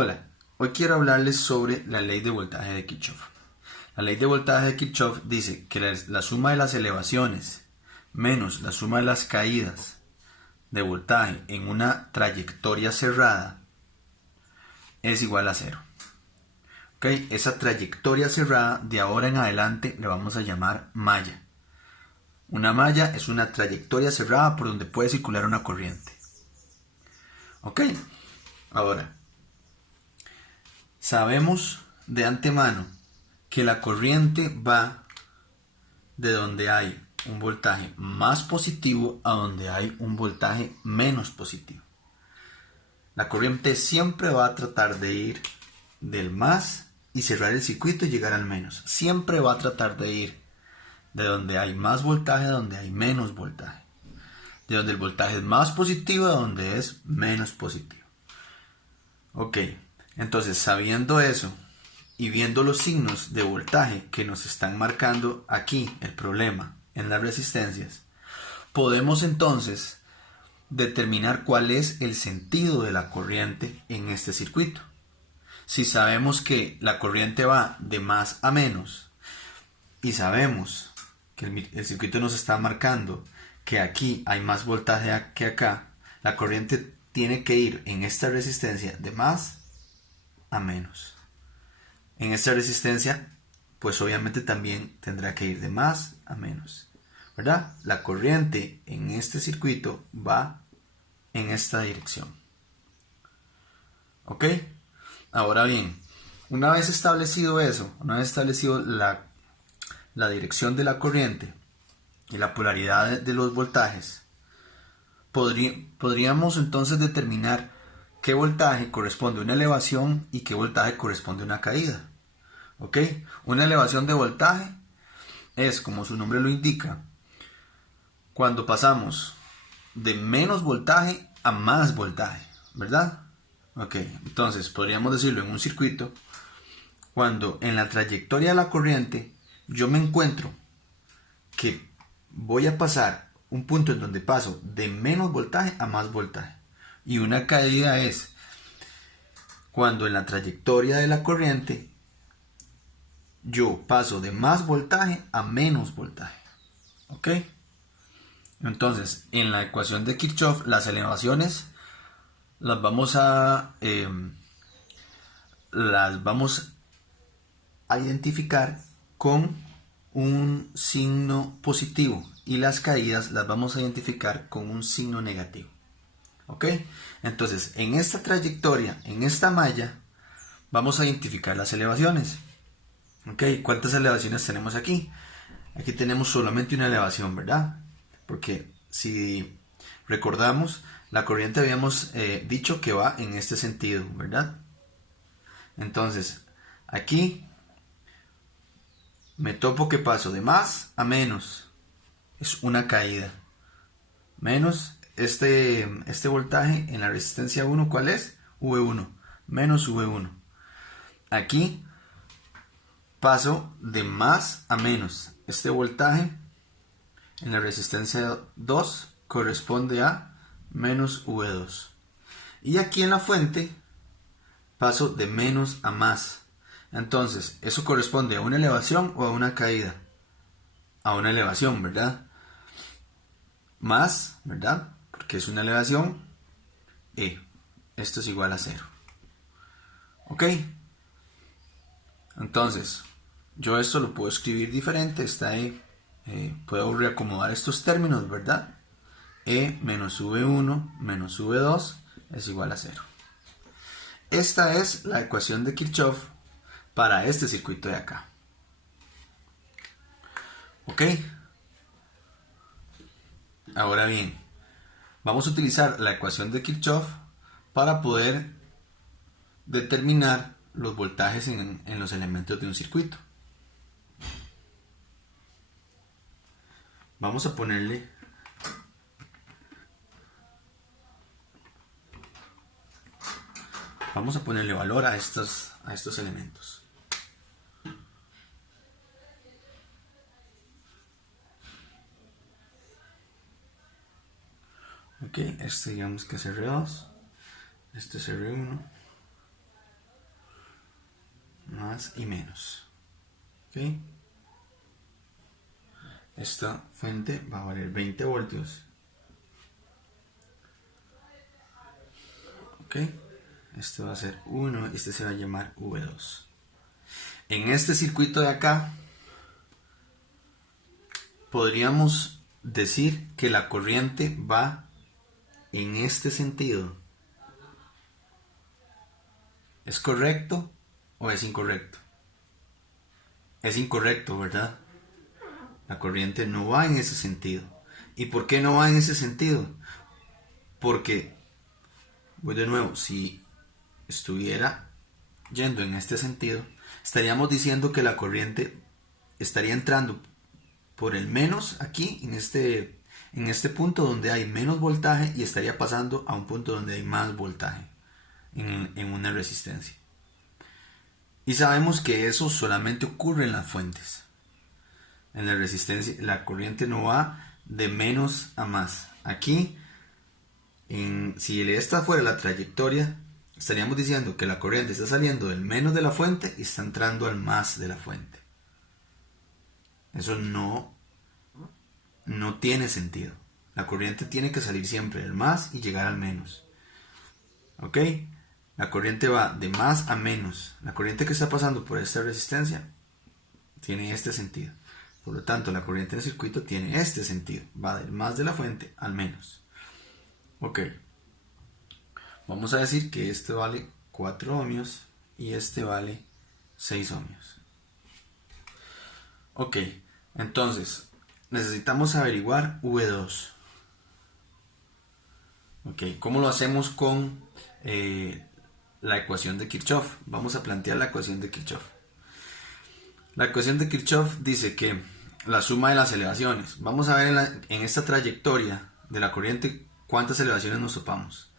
Hola, hoy quiero hablarles sobre la ley de voltaje de Kirchhoff. La ley de voltaje de Kirchhoff dice que la suma de las elevaciones menos la suma de las caídas de voltaje en una trayectoria cerrada es igual a cero. ¿Okay? Esa trayectoria cerrada de ahora en adelante le vamos a llamar malla. Una malla es una trayectoria cerrada por donde puede circular una corriente. ¿Ok? Ahora, sabemos de antemano que la corriente va de donde hay un voltaje más positivo a donde hay un voltaje menos positivo. La corriente siempre va a tratar de ir del más y cerrar el circuito y llegar al menos. Siempre va a tratar de ir de donde hay más voltaje a donde hay menos voltaje. De donde el voltaje es más positivo a donde es menos positivo. Ok, entonces sabiendo eso y viendo los signos de voltaje que nos están marcando aquí el problema en las resistencias, podemos entonces determinar cuál es el sentido de la corriente en este circuito. Si sabemos que la corriente va de más a menos y sabemos que el circuito nos está marcando que aquí hay más voltaje que acá, la corriente tiene que ir en esta resistencia de más a menos. En esta resistencia, pues obviamente también tendrá que ir de más a menos, ¿verdad? La corriente en este circuito va en esta dirección. ¿Ok? Ahora bien, una vez establecido eso, una vez establecido la dirección de la corriente y la polaridad de los voltajes, podríamos entonces determinar qué voltaje corresponde a una elevación y qué voltaje corresponde a una caída. ¿Ok? Una elevación de voltaje es, como su nombre lo indica, cuando pasamos de menos voltaje a más voltaje, ¿verdad? Ok, entonces podríamos decirlo en un circuito, cuando en la trayectoria de la corriente yo me encuentro que voy a pasar un punto en donde paso de menos voltaje a más voltaje. Y una caída es cuando en la trayectoria de la corriente yo paso de más voltaje a menos voltaje. ¿Ok? Entonces, en la ecuación de Kirchhoff, las elevaciones las vamos a identificar con un signo positivo y las caídas las vamos a identificar con un signo negativo. ¿Ok? Entonces, en esta trayectoria, en esta malla, vamos a identificar las elevaciones. ¿Ok? ¿Cuántas elevaciones tenemos aquí? Aquí tenemos solamente una elevación, ¿verdad? Porque si recordamos, la corriente habíamos dicho que va en este sentido, ¿verdad? Entonces, aquí me topo que paso de más a menos. Es una caída. Menos este voltaje en la resistencia 1, ¿cuál es? V1. Menos V1. Aquí paso de más a menos. Este voltaje en la resistencia 2 corresponde a menos V2. Y aquí en la fuente paso de menos a más. Entonces, eso corresponde a una elevación o a una caída. A una elevación, ¿verdad? Más, ¿verdad? Porque es una elevación. Esto es igual a 0. ¿Ok? Entonces, yo esto lo puedo escribir diferente. Está ahí. Puedo reacomodar estos términos, ¿verdad? E menos V1 menos V2 es igual a 0. Esta es la ecuación de Kirchhoff para este circuito de acá. ¿Ok? Ahora bien, vamos a utilizar la ecuación de Kirchhoff para poder determinar los voltajes en los elementos de un circuito. Vamos a ponerle valor a estos elementos. Ok, este digamos que es R2, este es R1, más y menos. ¿Ok? Esta fuente va a valer 20 voltios. ¿Ok? Este va a ser 1 y este se va a llamar V2. En este circuito de acá podríamos decir que la corriente va en este sentido. ¿Es correcto o es incorrecto? Es incorrecto, ¿verdad? La corriente no va en ese sentido. ¿Y por qué no va en ese sentido? Porque, voy de nuevo, si estuviera yendo en este sentido, estaríamos diciendo que la corriente estaría entrando por el menos aquí, en este punto donde hay menos voltaje, y estaría pasando a un punto donde hay más voltaje en una resistencia. Y sabemos que eso solamente ocurre en las fuentes. En la resistencia, la corriente no va de menos a más. Aquí, si esta fuera la trayectoria, estaríamos diciendo que la corriente está saliendo del menos de la fuente y está entrando al más de la fuente. Eso no tiene sentido. La corriente tiene que salir siempre del más y llegar al menos. ¿Ok? La corriente va de más a menos. La corriente que está pasando por esta resistencia tiene este sentido. Por lo tanto, la corriente del circuito tiene este sentido. Va del más de la fuente al menos. Ok. Vamos a decir que este vale 4 ohmios y este vale 6 ohmios. Ok. Entonces, necesitamos averiguar V2. Ok. ¿Cómo lo hacemos con la ecuación de Kirchhoff? Vamos a plantear la ecuación de Kirchhoff. La ecuación de Kirchhoff dice que la suma de las elevaciones. Vamos a ver en esta trayectoria de la corriente cuántas elevaciones nos topamos.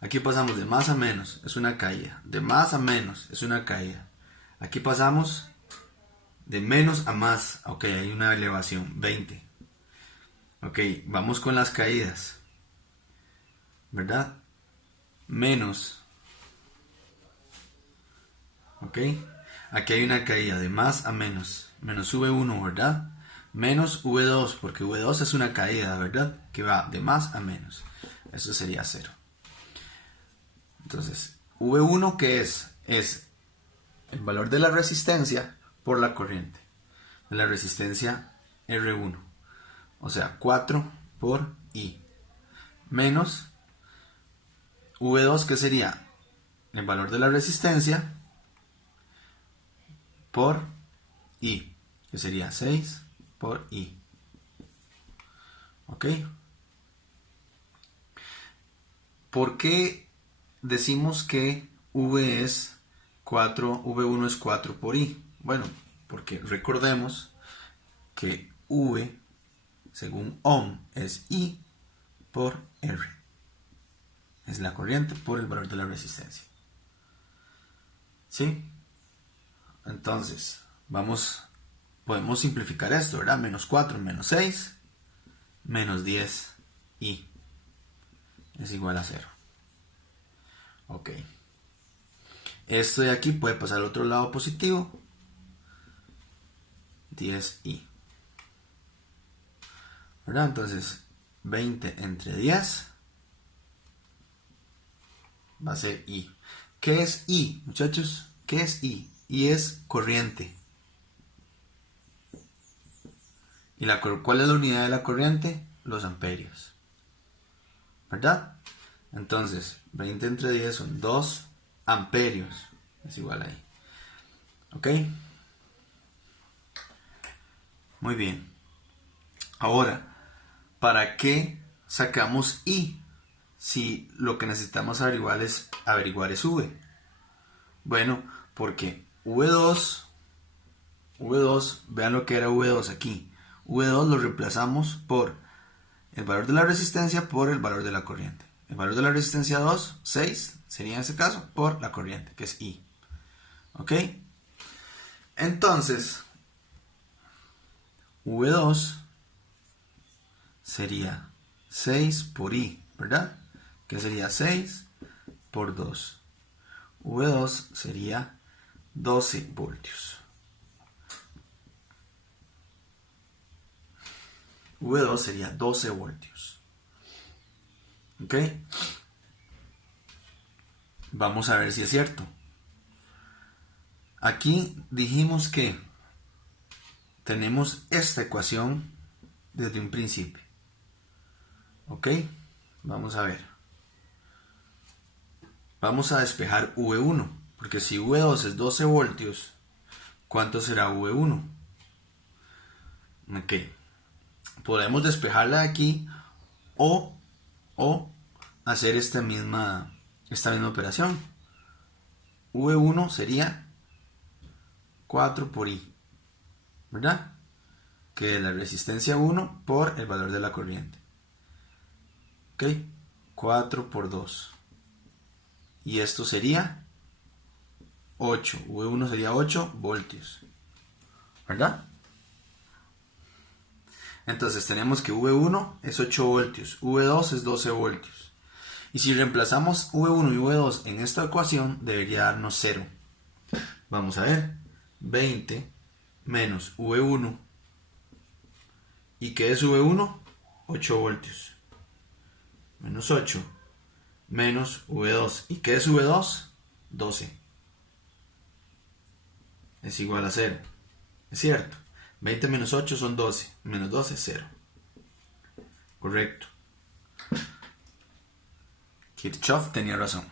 Aquí pasamos de más a menos, es una caída. De más a menos, es una caída. Aquí pasamos de menos a más. Ok, hay una elevación, 20. Ok, vamos con las caídas. ¿Verdad? Menos. Ok, aquí hay una caída de más a menos. Menos V1, ¿verdad? Menos V2, porque V2 es una caída, ¿verdad? Que va de más a menos. Eso sería 0. Entonces, V1, ¿qué es? Es el valor de la resistencia por la corriente. De la resistencia R1. O sea, 4 por I. Menos V2, que sería el valor de la resistencia por I, que sería 6 por I. ¿Ok? ¿Por qué decimos que V1 es 4 por I? Bueno, porque recordemos que V, según Ohm, es I por R. Es la corriente por el valor de la resistencia. ¿Sí? Entonces, podemos simplificar esto, ¿verdad? Menos 4 menos 6, menos 10 I es igual a 0. Ok. Esto de aquí puede pasar al otro lado positivo. 10i. ¿Verdad? Entonces, 20 entre 10 va a ser I. ¿Qué es I, muchachos? ¿Qué es I? I es corriente. ¿Y cuál es la unidad de la corriente? Los amperios. ¿Verdad? Entonces, 20 entre 10 son 2 amperios. Es igual ahí. ¿Ok? Muy bien. Ahora, ¿para qué sacamos I? Si lo que necesitamos averiguar es V. Bueno, porque V2, vean lo que era V2 aquí. V2 lo reemplazamos por el valor de la resistencia por el valor de la corriente. El valor de la resistencia 2, 6, sería en ese caso por la corriente, que es I. ¿Ok? Entonces, V2 sería 6 por I, ¿verdad? Que sería 6 por 2. V2 sería 12 voltios. V2 sería 12 voltios. ¿Ok? Vamos a ver si es cierto. Aquí dijimos que tenemos esta ecuación desde un principio. ¿Ok? Vamos a ver. Vamos a despejar V1, porque si V2 es 12 voltios, ¿cuánto será V1? Ok. Podemos despejarla de aquí o hacer esta misma operación. V1 sería 4 por I, ¿verdad? Que es la resistencia 1 por el valor de la corriente. Ok, 4 por 2. Y esto sería 8. V1 sería 8 voltios, ¿verdad? Entonces tenemos que V1 es 8 voltios, V2 es 12 voltios. Y si reemplazamos V1 y V2 en esta ecuación, debería darnos 0. Vamos a ver. 20 menos V1. ¿Y qué es V1? 8 voltios. Menos 8. Menos V2. ¿Y qué es V2? 12. Es igual a 0. ¿Es cierto? 20 menos 8 son 12. Menos 12 es 0. Correcto. Kirchhoff tenía razón.